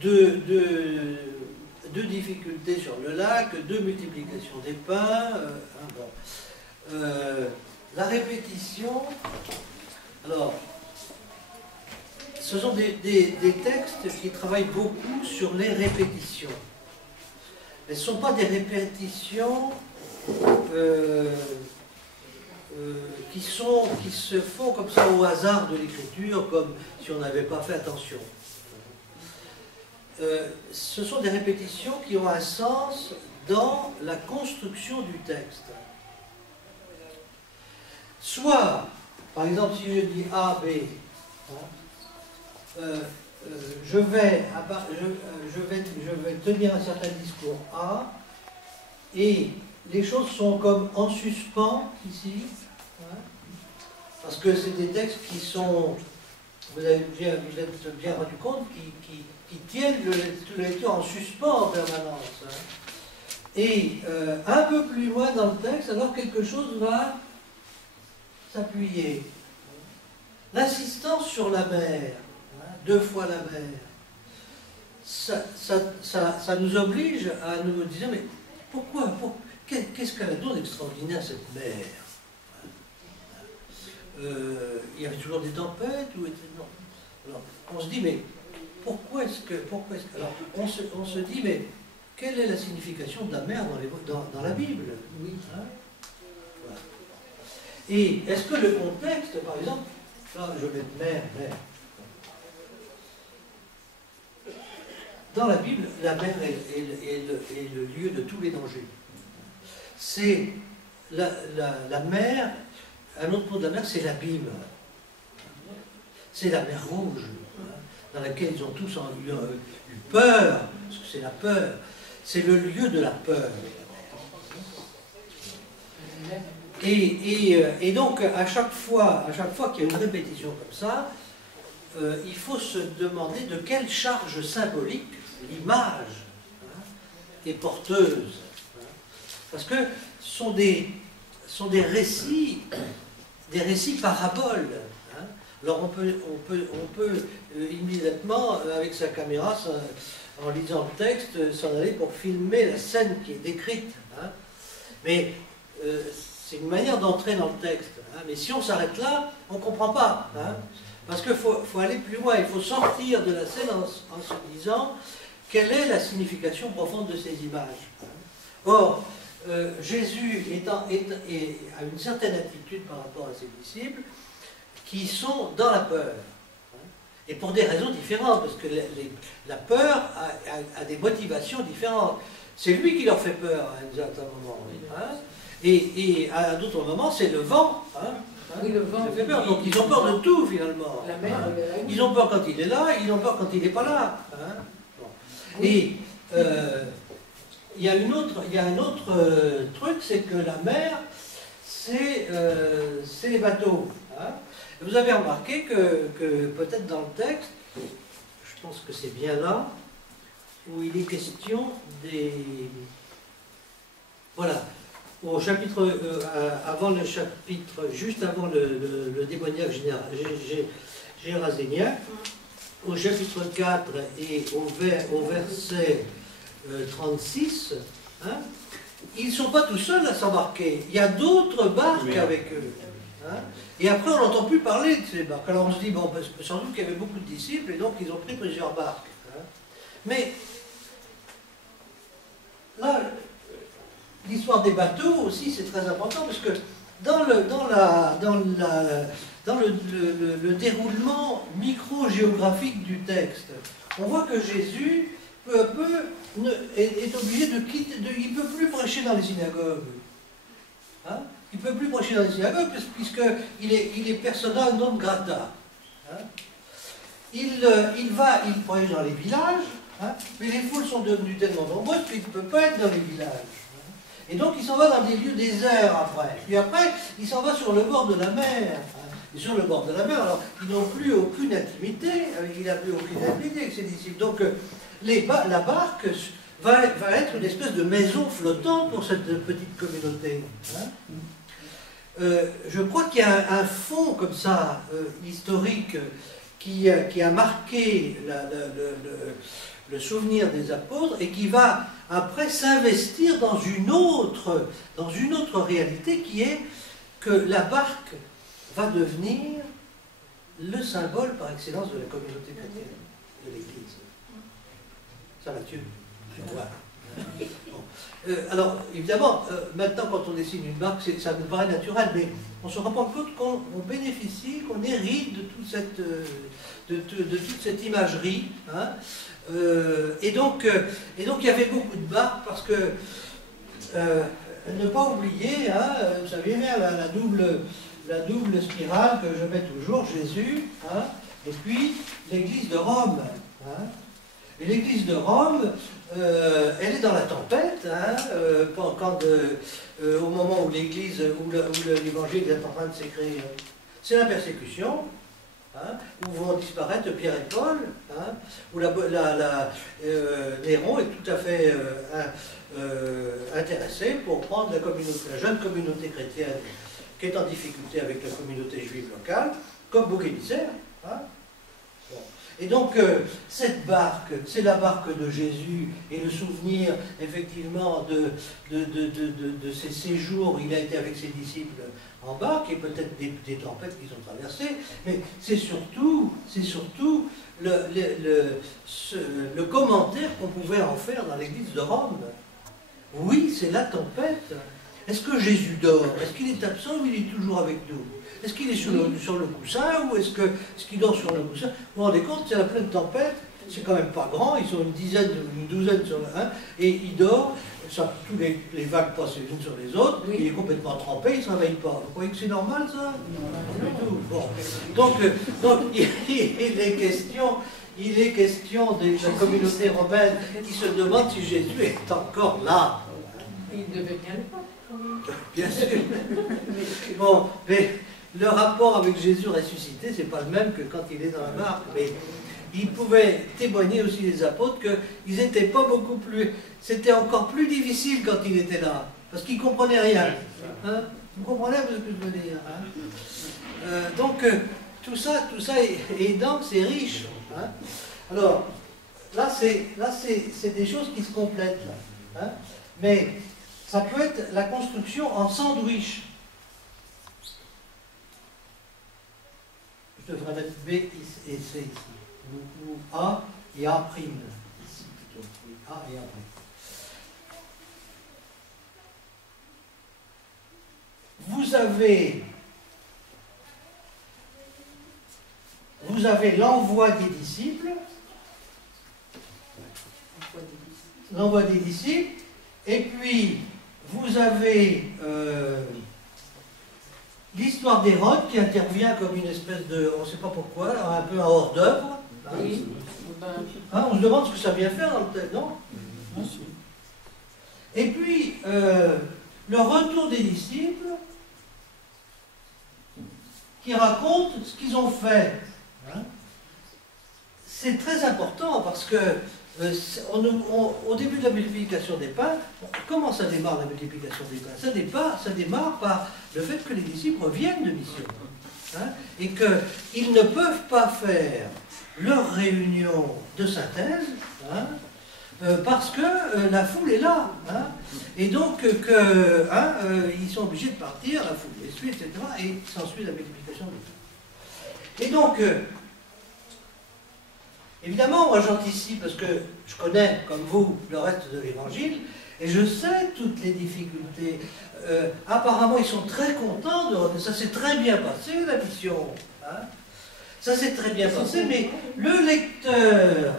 deux difficultés sur le lac, deux multiplications des pains. La répétition, alors, ce sont des textes qui travaillent beaucoup sur les répétitions. Mais ce ne sont pas des répétitions qui se font comme ça au hasard de l'écriture, comme si on n'avait pas fait attention. Ce sont des répétitions qui ont un sens dans la construction du texte. Soit, par exemple, si je dis A, B, je vais tenir un certain discours A, et les choses sont comme en suspens ici, parce que c'est des textes qui sont, vous êtes bien rendu compte, qui tiennent le lecteur en suspens en permanence. Et un peu plus loin dans le texte, alors quelque chose va s'appuyer. L'insistance sur la mer, deux fois la mer, ça nous oblige à nous dire, mais pourquoi qu'est-ce qu'elle a donc d'extraordinaire cette mer? Il y avait toujours des tempêtes ou non. Alors, on se dit, mais pourquoi est-ce que alors on se dit, mais quelle est la signification de la mer dans la Bible? Oui. Voilà. Et est-ce que le contexte, par exemple, là je vais mettre mer. Dans la Bible, la mer est le lieu de tous les dangers. C'est la mer, un autre mot de la mer, c'est l'abîme. C'est la mer Rouge, dans laquelle ils ont tous eu peur, parce que c'est la peur. C'est le lieu de la peur. Et donc, à chaque fois qu'il y a une répétition comme ça, il faut se demander de quelle charge symbolique l'image est porteuse. Parce que ce sont des récits paraboles. Alors on peut immédiatement, avec sa caméra, en lisant le texte, s'en aller pour filmer la scène qui est décrite. Mais c'est une manière d'entrer dans le texte. Mais si on s'arrête là, on ne comprend pas. Parce qu'il faut aller plus loin, il faut sortir de la scène en se disant quelle est la signification profonde de ces images. Or, Jésus a une certaine attitude par rapport à ses disciples qui sont dans la peur. Et pour des raisons différentes, parce que la peur a des motivations différentes. C'est lui qui leur fait peur à un certain moment. Et à d'autres moments, c'est le vent. Oui, le vent. Ça fait peur. Donc ils ont peur de tout finalement. La mer, ils ont peur quand il est là, ils ont peur quand il n'est pas là. Et il y a un autre truc, c'est que la mer, c'est les bateaux. Vous avez remarqué que peut-être dans le texte, je pense que c'est bien là, où il est question des... Voilà, au chapitre, avant le chapitre, juste avant le démoniaque gérasénien, au chapitre 4 et au verset 36, ils ne sont pas tout seuls à s'embarquer. Il y a d'autres barques avec eux. Et après, on n'entend plus parler de ces barques. Alors on se dit, bon, sans doute qu'il y avait beaucoup de disciples, et donc ils ont pris plusieurs barques. Mais là, l'histoire des bateaux aussi, c'est très important, parce que dans le déroulement micro-géographique du texte, on voit que Jésus, peu à peu, est obligé de quitter, il ne peut plus prêcher dans les synagogues. Il ne peut plus prêcher dans les synagogues, puisqu'il est persona non grata. Il prêche dans les villages, mais les foules sont devenues tellement nombreuses qu'il ne peut pas être dans les villages. Et donc il s'en va dans des lieux déserts après. Puis après, il s'en va sur le bord de la mer. Et sur le bord de la mer, alors, ils n'ont plus aucune intimité, il n'a plus aucune intimité avec ses disciples. Donc la barque va être une espèce de maison flottante pour cette petite communauté. Je crois qu'il y a un fond comme ça, historique, qui a marqué le souvenir des apôtres et qui va après s'investir dans une autre réalité qui est que la barque va devenir le symbole par excellence de la communauté chrétienne, de l'Église. Ça va tuer. Voilà. Bon. Alors, évidemment, maintenant, quand on dessine une barque, ça nous paraît naturel, mais on se rend pas compte qu'on bénéficie, qu'on hérite de toute cette imagerie. Hein. Et donc, il y avait beaucoup de barques parce que, ne pas oublier, hein, vous savez bien, la double spirale que je mets toujours, Jésus, hein, et puis l'Église de Rome. Hein. Et l'Église de Rome, elle est dans la tempête, hein, au moment où l'Église, où l'Évangile est en train de s'écrire. C'est la persécution, hein, où vont disparaître Pierre et Paul, hein, où Néron est tout à fait intéressé pour prendre la jeune communauté chrétienne qui est en difficulté avec la communauté juive locale, comme bouc émissaire. Hein. Bon. Et donc, cette barque, c'est la barque de Jésus, et le souvenir, effectivement, de ses séjours, il a été avec ses disciples en barque, et peut-être des tempêtes qu'ils ont traversées, mais c'est surtout le commentaire qu'on pouvait en faire dans l'église de Rome. Oui, c'est la tempête. Est-ce que Jésus dort? Est-ce qu'il est absent ou il est toujours avec nous? Est-ce qu'il est sur le coussin ou est-ce qu'il dort sur le coussin? Vous vous rendez compte, c'est la pleine tempête, c'est quand même pas grand, ils sont une douzaine sur le 1, et il dort, ça, tous les vagues passent les unes sur les autres, oui. Il est complètement trempé, il ne se réveille pas. Vous croyez que c'est normal ça? Non, du tout. Bon. Donc il est question de la communauté romaine qui se demande si Jésus est encore là. Il devait bien le voir. Bien sûr. Bon, mais le rapport avec Jésus ressuscité, c'est pas le même que quand il est dans la barque. Mais il pouvait témoigner aussi les apôtres qu'ils n'étaient pas beaucoup plus... C'était encore plus difficile quand il était là, parce qu'ils ne comprenaient rien. Hein? Vous comprenez ce que je veux dire, hein? Donc, tout ça est dense, c'est riche. Hein? Alors, là, c'est des choses qui se complètent. Là, hein? Mais ça peut être la construction en sandwich. Je devrais mettre B et C ici. Ou A et A prime. Ici plutôt. Oui, A et A prime. Vous avez l'envoi des disciples. L'envoi des disciples. Et puis, vous avez l'histoire d'Hérode qui intervient comme une espèce de, on ne sait pas pourquoi, un peu un hors-d'œuvre. Hein, oui. Hein, on se demande ce que ça vient faire dans le texte, non? Et puis, le retour des disciples qui racontent ce qu'ils ont fait. Hein. C'est très important parce que au début de la multiplication des pains, comment ça démarre la multiplication des pains? Ça démarre par le fait que les disciples reviennent de mission. Hein, et qu'ils ne peuvent pas faire leur réunion de synthèse, hein, parce que la foule est là. Hein, et donc ils sont obligés de partir, la foule les suit, etc. Et s'ensuit la multiplication des pains. Et donc, évidemment, moi j'anticipe parce que je connais, comme vous, le reste de l'Évangile, et je sais toutes les difficultés. Apparemment, ils sont très contents de ça s'est très bien passé, la mission. Hein, ça s'est très bien passé, mais le lecteur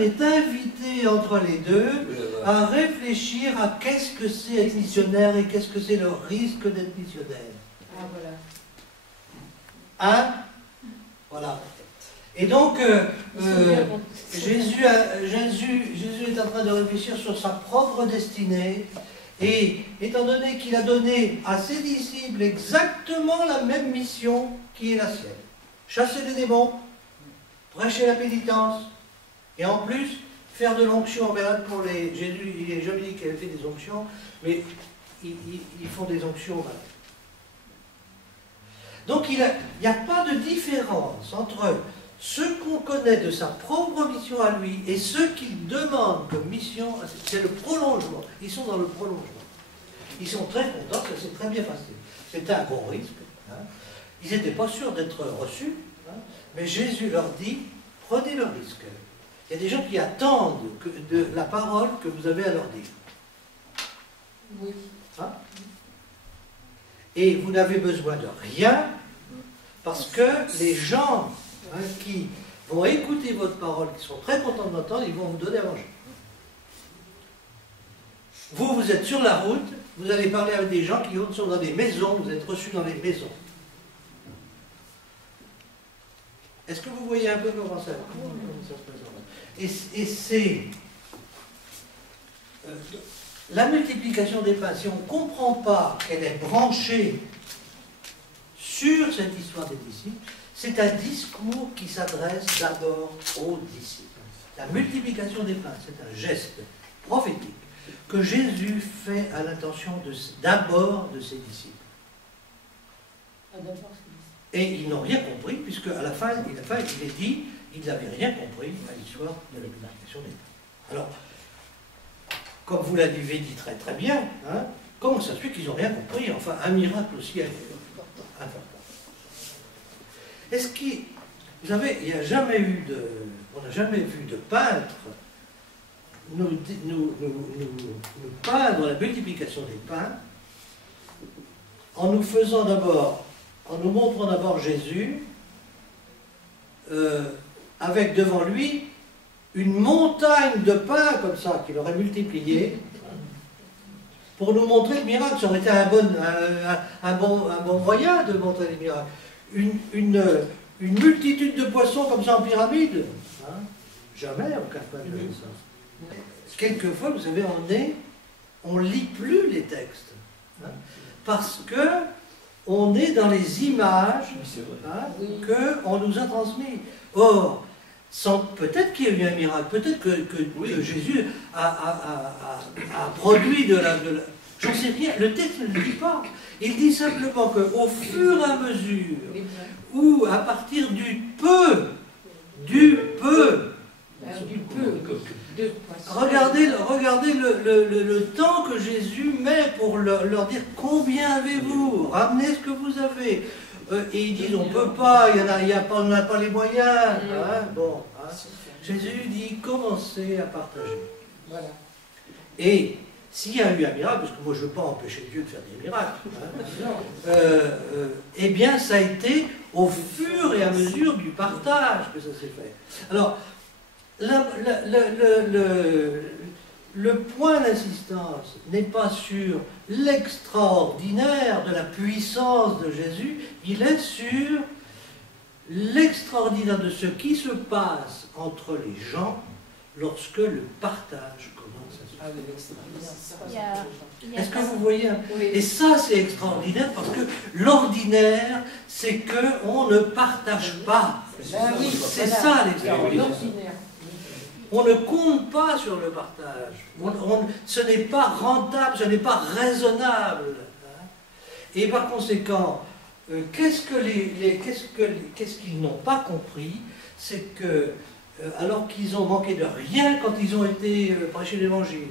est invité entre les deux à réfléchir à qu'est-ce que c'est être missionnaire et qu'est-ce que c'est le risque d'être missionnaire. Ah, voilà. Hein? Voilà. Et donc, Jésus est en train de réfléchir sur sa propre destinée, et étant donné qu'il a donné à ses disciples exactement la même mission qui est la sienne, chasser les démons, prêcher la pénitence, et en plus, faire de l'onction en malade pour les... Jésus, il n'est jamais dit qu'il avait fait des onctions, mais ils font des onctions malades. Donc il n'y a pas de différence entre ce qu'on connaît de sa propre mission à lui et ce qu'il demande comme mission, c'est le prolongement. Ils sont dans le prolongement. Ils sont très contents, ça s'est très bien passé. C'était un gros risque. Hein. Ils n'étaient pas sûrs d'être reçus, hein, mais Jésus leur dit, prenez le risque. Il y a des gens qui attendent de la parole que vous avez à leur dire. Oui. Hein? Et vous n'avez besoin de rien, parce que les gens qui vont écouter votre parole, qui sont très contents de l'entendre, ils vont vous donner à manger. Vous, vous êtes sur la route, vous allez parler avec des gens qui sont dans des maisons, vous êtes reçus dans les maisons. Est-ce que vous voyez un peu comment ça se présente? Et c'est la multiplication des pains, si on ne comprend pas qu'elle est branchée sur cette histoire des disciples, c'est un discours qui s'adresse d'abord aux disciples. La multiplication des pains, c'est un geste prophétique que Jésus fait à l'intention d'abord de ses disciples. Et ils n'ont rien compris, puisque à la fin, il est dit, ils n'avaient rien compris à l'histoire de la multiplication des pains. Alors, comme vous l'avez dit très très bien, hein, comment ça se fait qu'ils n'ont rien compris? Enfin, un miracle aussi important. Est-ce qu'il... Vous savez, il n'y a jamais eu de... On n'a jamais vu de peintre nous peindre la multiplication des pains en nous faisant d'abord, en nous montrant d'abord Jésus avec devant lui une montagne de pain comme ça qu'il aurait multiplié pour nous montrer le miracle. Ça aurait été un bon moyen de montrer le miracle. Une multitude de poissons comme ça en pyramide. Hein? Jamais aucun pain ne fait ça. Quelquefois, vous savez, on lit plus les textes. Hein? Parce que on est dans les images qu'on nous a transmises. Or, peut-être qu'il y a eu un miracle, peut-être que Jésus a produit de la... J'en sais rien, le texte ne le dit pas. Il dit simplement qu'au fur et à mesure, ou à partir du peu, regardez le temps que Jésus met pour leur dire combien avez-vous, ramenez ce que vous avez. Et ils disent on ne peut pas, on n'a pas les moyens. Hein, bon, hein. Jésus dit commencez à partager. Voilà. Et s'il y a eu un miracle, parce que moi je ne veux pas empêcher Dieu de faire des miracles, hein, eh bien ça a été au fur et à mesure du partage que ça s'est fait. Alors, le point d'insistance n'est pas sur l'extraordinaire de la puissance de Jésus, il est sur l'extraordinaire de ce qui se passe entre les gens lorsque le partage commence à se faire. Est-ce que vous voyez? Et ça, c'est extraordinaire parce que l'ordinaire, c'est qu'on ne partage pas. C'est ça l'extraordinaire. On ne compte pas sur le partage. Ce n'est pas rentable, ce n'est pas raisonnable. Et par conséquent, qu'est-ce qu'ils n'ont pas compris? C'est que, alors qu'ils ont manqué de rien quand ils ont été prêcher l'évangile,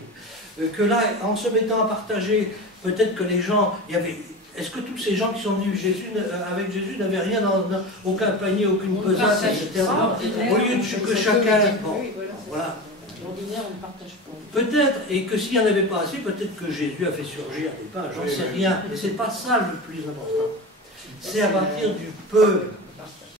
que là, en se mettant à partager, peut-être que les gens, est-ce que tous ces gens qui sont venus avec Jésus n'avaient rien aucun panier, aucune besace, etc. Au lieu que chacun... Bon, voilà. L'ordinaire, on ne partage pas. Peut-être, et que s'il n'y en avait pas assez, peut-être que Jésus a fait surgir des pains, j'en sais rien. Mais ce n'est pas ça le plus important. C'est à partir du peu